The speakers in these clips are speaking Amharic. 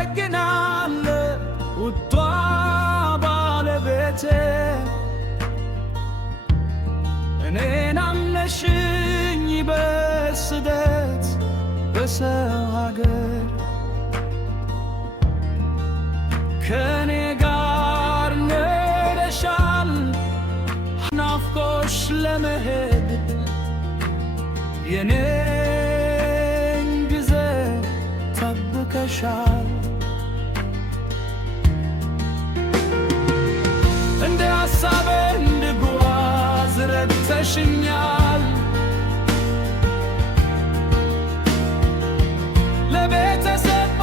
አመሰግናለሁ ውዷ ባለቤቴ እኔን አምነሽኝ በስደት በሰው ሀገር ከኔ ጋር ነረሻል ናፍቆሽ ለመሄድ የኔን ጊዜ ጠብቀሻል እንደ ሐሳቤ እንድጓዝ ረድተሽኛል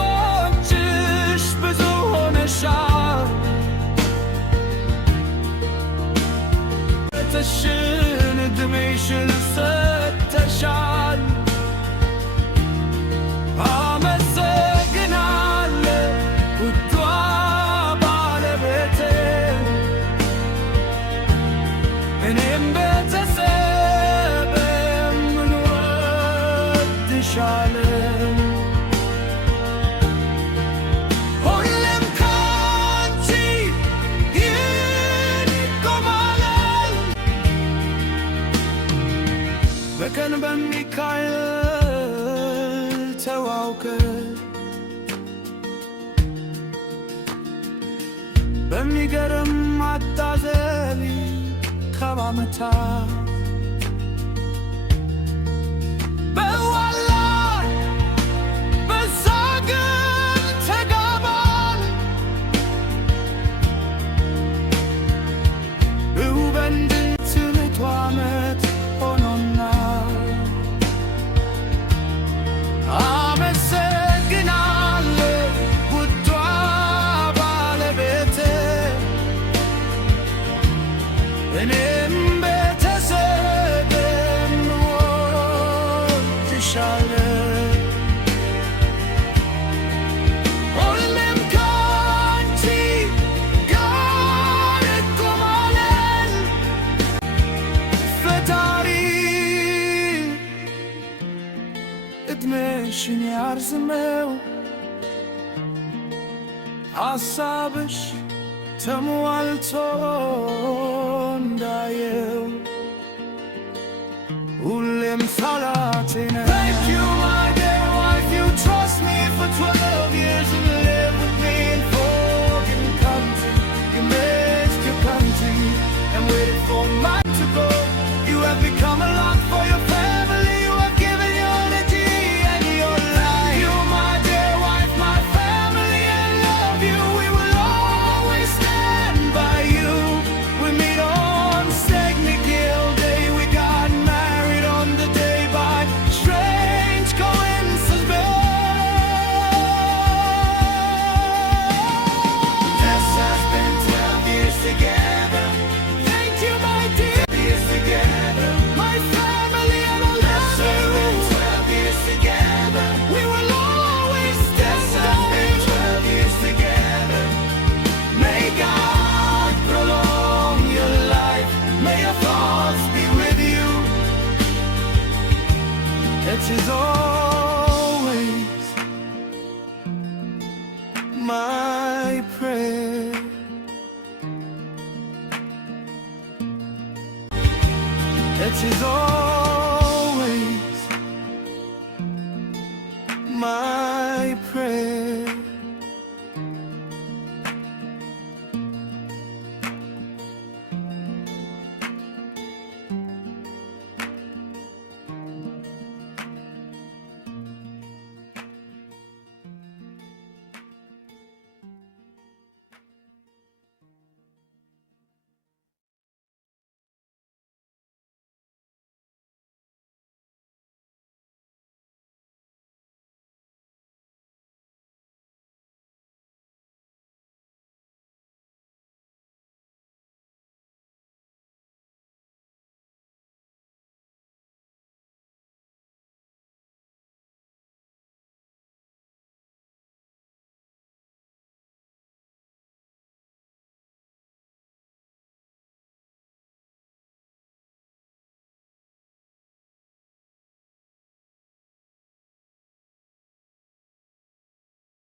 ለቤተሰቦችሽ ብዙ ሆነሻል ቤተሽን ዕድሜሽን ሰጥተሻል አመሰግናለሁ ውዷ ባለቤቴ እኔም ቤተሰቤም እንወድሻለን ሁሌም ካንቺ እንቆማለን በቀን በሚካኤል ተዋውከን በሚገርም አታዘሊ ከባመታ በዋላ በዛ ግን ተጋባን በእንድንትንቱ ዓመት ሆኖናል አመሰግናለሁ ውዷ ባለቤቴ እኔም ቤተሰቤም እንወድሻለን ሁሌም ካንቺ ጋር እንቆማለን ፈጣሪ ዕድሜሽን ያርዝመው ሐሳብሽ ተሟልቶ እንዳየው ሁሌም ሰላቴ ነሽ Thank you my dear wife you trust me for 12 years and live with me in foreign country you missed your country and waited for mine to go you have become a lot for your family you have given your energy and your life you my dear wife my family I love you we will always stand by you we meet on Stegnik Hill Day we got married on the day by strange coincidence Yes has been 12 years together Thank you my dear 12 years together my family and I love you 12 years together we will always stand by you 12 years together May God prolong your life may your thoughts be with you it is always my prayer it is always